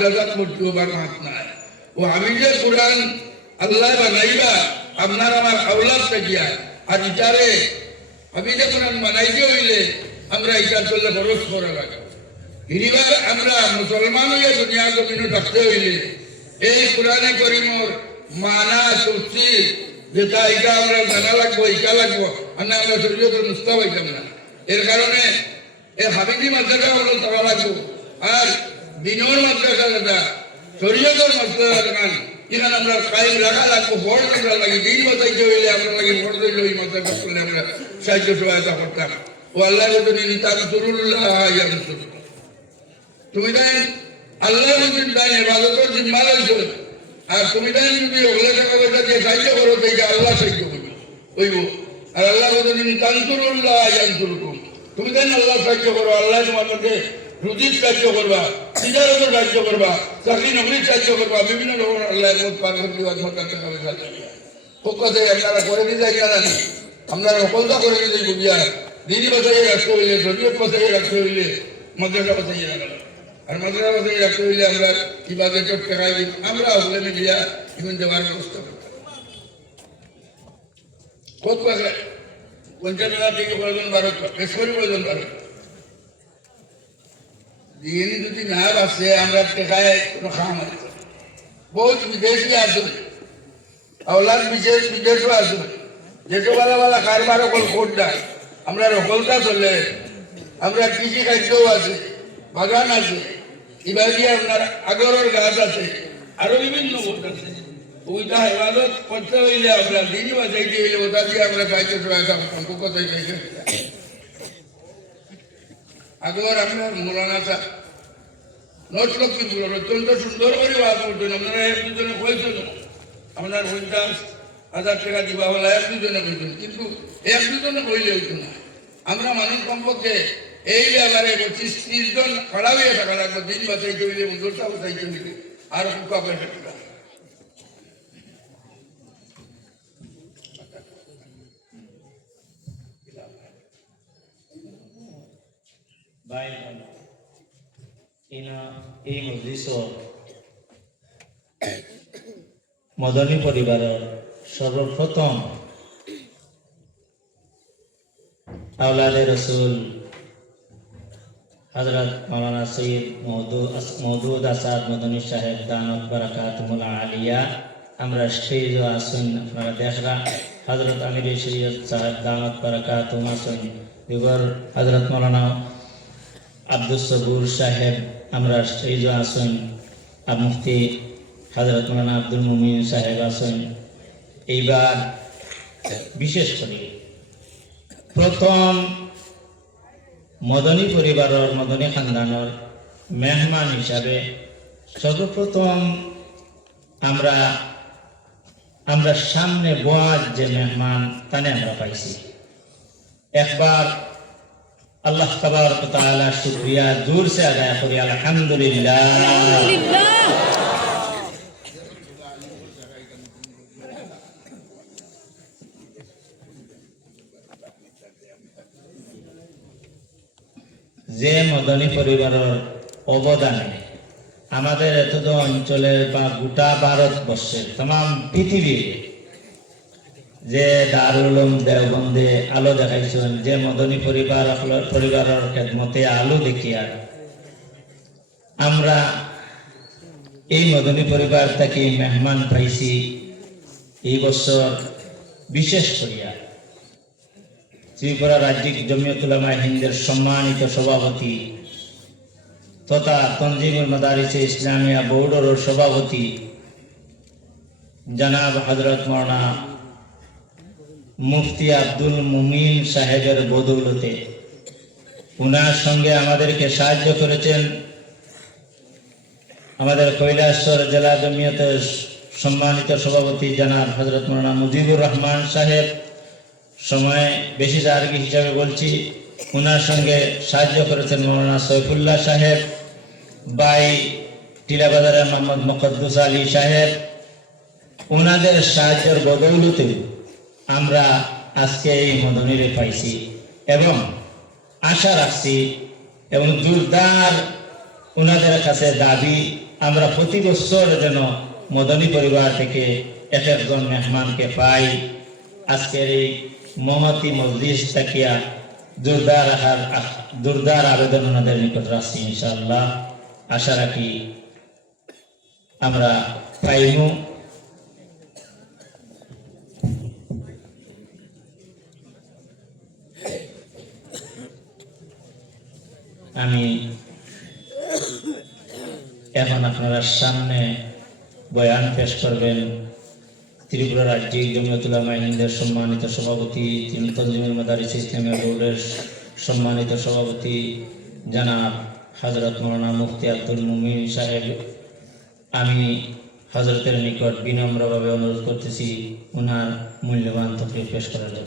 মাদ্রাসাত ভর্তি হবার মাত নাই। ও হাফিজে কোরআন আল্লাহ বানাইবা আপনার আমার আওলাদ থাকিয়া, আর ইটারে হাফিজে কোরআন বানাইতে হইলে আমরা ইটার চললে খরচ করা লাগে। হিরিবার আমরা মুসলমান হইয়া দুনিয়া জমিনে থাকতে হইলে এই কোরআনে করিমর মানা তফসির যেটা এটা আমরা জানা লাগবো, ইটা লাগবো, আর না আমরা শরীয়তের মুস্তাহ হইতাম না। এর কারণে এই হাফিজি মাদ্রাসা হলো তারা লাগবো, আর দিনের মাদ্রাসা যেটা শরীয়তের মাদ্রাসা গান এখানে আমরা কায়েম রাখা লাগবো। বড় আমরা লাগে দিন বাতাইতে হইলে আমরা লাগে বড় হইলে ওই মাদ্রাসা করলে আমরা সাহায্য সহায়তা করতাম। ও আল্লাহ যদি তানসুরুল্লাহ ইয়ানসুরকুম, তুমি তাই আল্লাহ তাই ইবাদতের জিম্মা লইছো, আর তুমি তাই যদি ওগুলো টাকা পয়সা দিয়ে সাহায্য করো তাইকে আল্লাহ সাহায্য করবে হইব। আর আল্লাহ যদি তানসুরুল্লাহ ইয়ানসুরকুম, তুমি তাই আল্লাহ সাহায্য করো, আল্লাহ তোমাদেরকে রুজির সাহায্য করবা, তিজারতের সাহায্য করবা, চাকরি নকরির সাহায্য করবা, বিভিন্ন রকম আল্লাহ পার করে দিবা। পক্ষে আপনারা করে দিয়ে যাই জানি, আপনারা অকলতা করে দিয়ে যাই বুঝিয়া দিদি বাসাই রাখতে হইলে, শরীয়ত বাসাই রাখতে হইলে, মাদ্রাসা বাসাই রাখলাম। আর মাদ্রাসা বাসাই রাখতে হইলে আমরা ইবাদত টাকাই আমরা ওগুলো দিয়া ইভেন দেওয়ার ব্যবস্থা করতাম। কত পাখে 50,000 থেকে প্রয়োজন 12 বেশ করে প্রয়োজন 12 দিন যদি না বাসে আমরা টেকায় কোনো খাম আছে। বহুত বিদেশি আসুন, আওলাদ বিদেশও আসুন, যেসব বালা কারবার অকল কোট দেয়, আমরা রকলতা চলে, আমরা কৃষি খাদ্যও আছে, বাগান আছে, ইবাদি আপনার আগরের গাছ আছে, আরো বিভিন্ন বোধ আছে। ওইটা হেফাজত করতে হইলে আমরা দিন বাঁচাইতে হইলে ওটা দিয়ে আমরা সাহায্য সহায়তা কোথায় চাইছে। আগর আপনার মৌলানা সাহেব নট লক্ষ্মীপুর অত্যন্ত সুন্দর করে বাদ করতেন। আপনারা এক দুজনে কইছেন আপনার 50,000 টাকা দিবা বলা এক দুজনে কইছেন, কিন্তু এক দুজনে কইলে হইতো না। আমরা মানুষ কমপক্ষে এই ব্যাপারে 25-30 জন খাড়া হয়ে থাকা লাগবে, দিন বাঁচাইতে হইলে মজুরটা বাঁচাইতে হইলে আর কাপড় থাকবে। এই মজলিসর মদনী পরিবারের সর্বপ্রথম আওলাদে রসুল হযরত মাওলানা সৈয়দ মওদুদ আসাদ মদনী সাহেব দানত বারাকাতুহুল আলিয়া আমরা স্টেজ আসুন, আপনারা দেখরা হযরত আমির শরীয়ত সাহেব দানত বারাকাতুহুম আসুন, দিগর হযরত মাওলানা আব্দুস সবুর সাহেব আমরা স্টেজ আসুন, আর মুফতি হযরত মাওলানা আব্দুল মুমিন সাহেব আসুন। এইবার বিশেষ করে প্রথম মদনী পরিবারের মদনী খানদানের মেহমান হিসাবে সর্বপ্রথম আমরা সামনে বয়াজ যে মেহমান তানে আমরা পাইছি। একবার আল্লাহ তাবারক ওয়া তাআলা শুকরিয়া জোর সে আদায় করি আলহামদুলিল্লাহ। যে মদনী পরিবারের অবদানে আমাদের এতদ অঞ্চলের বা গোটা ভারতবর্ষের তাম পৃথিবীর যে দারুল উলুম দেওবন্দে আলো দেখাইছেন, যে মদনী পরিবারের খেদমতে আলো দেখিয়া আমরা এই মদনী পরিবার থেকে মেহমান পাইছি। এই বছর বিশেষ করিয়া ত্রিপুরা রাজ্যিক জমিয়ত উলামায়ে হিন্দের সম্মানিত সভাপতি তথা তনজিমুল মাদারিসে ইসলামিয়া বোর্ডের সভাপতি জনাব হযরত মাওলানা মুফতি আব্দুল মুমিন সাহেবের বদৌলতে উনার সঙ্গে আমাদেরকে সাহায্য করেছেন আমাদের কৈলাসহর জেলা জমিয়তের সম্মানিত সভাপতি জনাব হযরত মাওলানা মুজিবুর রহমান সাহেব। সময় বেশি দাঁড়ি হিসাবে বলছি, উনার সঙ্গে সাহায্য করেছেন মাওলানা সৈফুল্লাহ সাহেব, বাই টিলাবাজারের মোহাম্মদ মুকদ্দুস আলী সাহেব। উনাদের সাহায্যের বদৌলতে আমরা আজকে এই মদনীরে পাইছি এবং আশা রাখছি এবং জোরদার উনাদের কাছে দাবি আমরা প্রতি বছর যেন মদনী পরিবার থেকে এক একজন মেহমানকে পাই। আজকের এই মহতি মজলিস তাকিয়া জোরদার আবেদন ওনাদের নিকট রাখছি, ইনশাআল্লাহ আশা রাখি আমরা পাইমু। আমি এখন আপনার সামনে বয়ান পেশ করবেন ত্রিপুরা রাজ্যিক জমিয়তুল উলামা হিন্দের সম্মানিত সভাপতি, তনজিমুল মাদারিস ইসলামিয়া বোর্ডের সম্মানিত সভাপতি জনাব হযরত মাওলানা মুফতি আব্দুল মুমিন সাহেব। আমি হযরতের নিকট বিনম্রভাবে অনুরোধ করতেছি ওনার মূল্যবান তকরির পেশ করার জন্য।